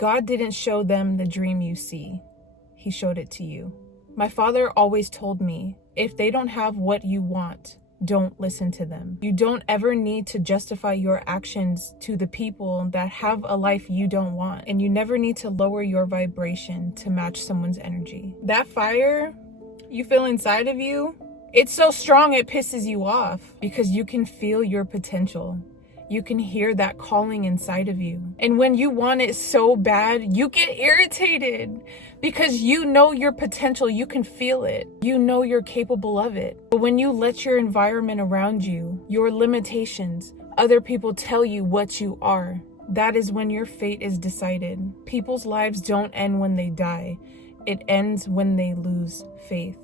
God didn't show them the dream you see. He showed it to you. My father always told me, if they don't have what you want, don't listen to them. You don't ever need to justify your actions to the people that have a life you don't want. And you never need to lower your vibration to match someone's energy. That fire you feel inside of you, it's so strong it pisses you off because you can feel your potential. You can hear that calling inside of you. And when you want it so bad, you get irritated because you know your potential. You can feel it. You know you're capable of it. But when you let your environment around you, your limitations, other people tell you what you are, that is when your fate is decided. People's lives don't end when they die. It ends when they lose faith.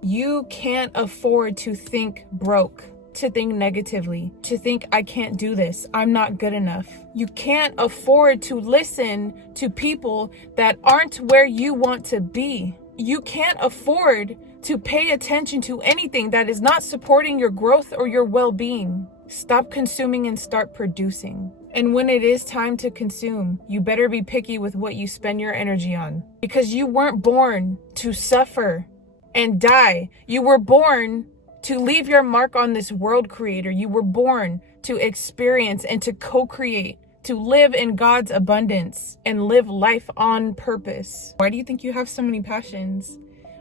You can't afford to think broke, to think negatively, to think I can't do this, I'm not good enough. You can't afford to listen to people that aren't where you want to be. You can't afford to pay attention to anything that is not supporting your growth or your well-being. Stop consuming and start producing. And when it is time to consume, you better be picky with what you spend your energy on, because you weren't born to suffer and die. You were born to leave your mark on this world, creator. You were born to experience and to co-create, to live in God's abundance and live life on purpose. Why do you think you have so many passions?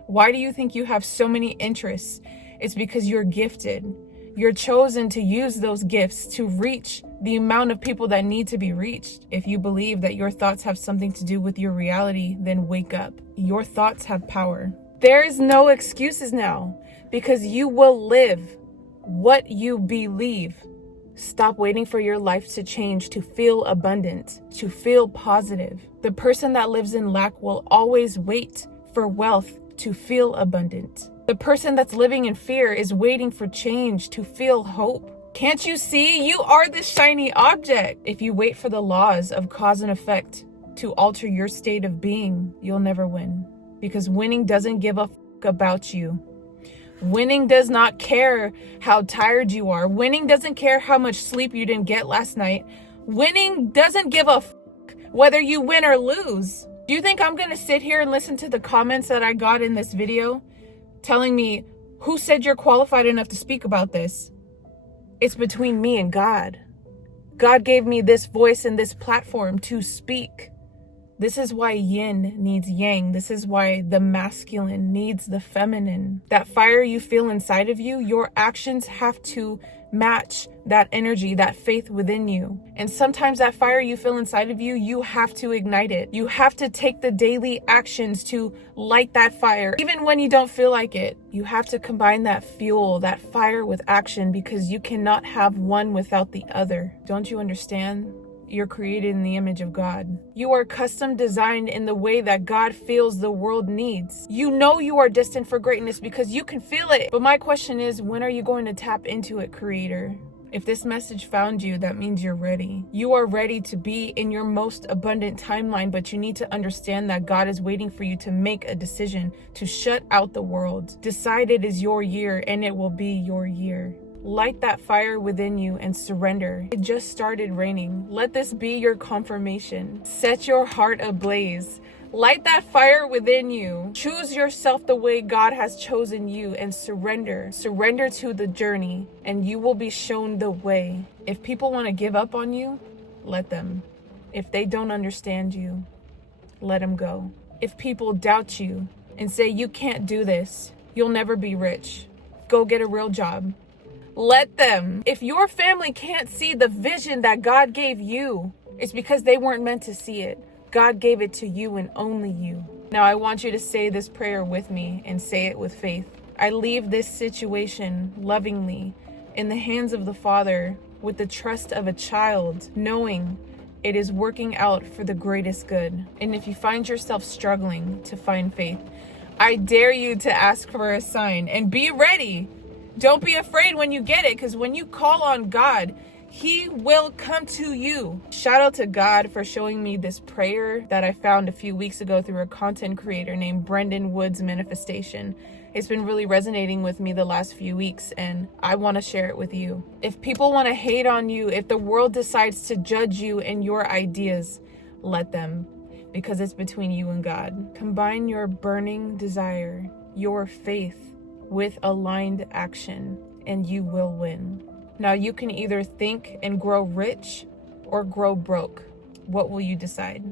Why do you think you have so many interests? It's because you're gifted. You're chosen to use those gifts to reach the amount of people that need to be reached. If you believe that your thoughts have something to do with your reality, then wake up. Your thoughts have power. There is no excuses now, because you will live what you believe. Stop waiting for your life to change, to feel abundant, to feel positive. The person that lives in lack will always wait for wealth to feel abundant. The person that's living in fear is waiting for change to feel hope. Can't you see? You are this shiny object. If you wait for the laws of cause and effect to alter your state of being, you'll never win. Because winning doesn't give a fuck about you. Winning does not care how tired you are. Winning doesn't care how much sleep you didn't get last night. Winning doesn't give a fuck whether you win or lose. Do you think I'm going to sit here and listen to the comments that I got in this video telling me, who said you're qualified enough to speak about this? It's between me and God. God gave me this voice and this platform to speak. This is why yin needs yang. This is why the masculine needs the feminine. That fire you feel inside of you, your actions have to match that energy, that faith within you. And sometimes that fire you feel inside of you, you have to ignite it. You have to take the daily actions to light that fire. Even when you don't feel like it, you have to combine that fuel, that fire with action, because you cannot have one without the other. Don't you understand? You're created in the image of God. You are custom designed in the way that God feels the world needs. You know you are destined for greatness because you can feel it. But my question is, when are you going to tap into it, creator? If this message found you, that means you're ready. You are ready to be in your most abundant timeline, but you need to understand that God is waiting for you to make a decision to shut out the world. Decide it is your year and it will be your year. Light that fire within you and surrender. It just started raining. Let this be your confirmation. Set your heart ablaze. Light that fire within you. Choose yourself the way God has chosen you and surrender. Surrender to the journey and you will be shown the way. If people want to give up on you, let them. If they don't understand you, let them go. If people doubt you and say you can't do this, you'll never be rich, go get a real job. Let them. If your family can't see the vision that God gave you, it's because they weren't meant to see it. God gave it to you and only you. Now I want you to say this prayer with me and say it with faith. I leave this situation lovingly in the hands of the Father with the trust of a child, knowing it is working out for the greatest good. And if you find yourself struggling to find faith, I dare you to ask for a sign and be ready. Don't be afraid when you get it, because when you call on God, He will come to you. Shout out to God for showing me this prayer that I found a few weeks ago through a content creator named Brendan Wood's Manifestation. It's been really resonating with me the last few weeks, and I want to share it with you. If people want to hate on you, if the world decides to judge you and your ideas, let them. because it's between you and God. Combine your burning desire, your faith, with aligned action, and you will win. Now, you can either think and grow rich or grow broke. What will you decide?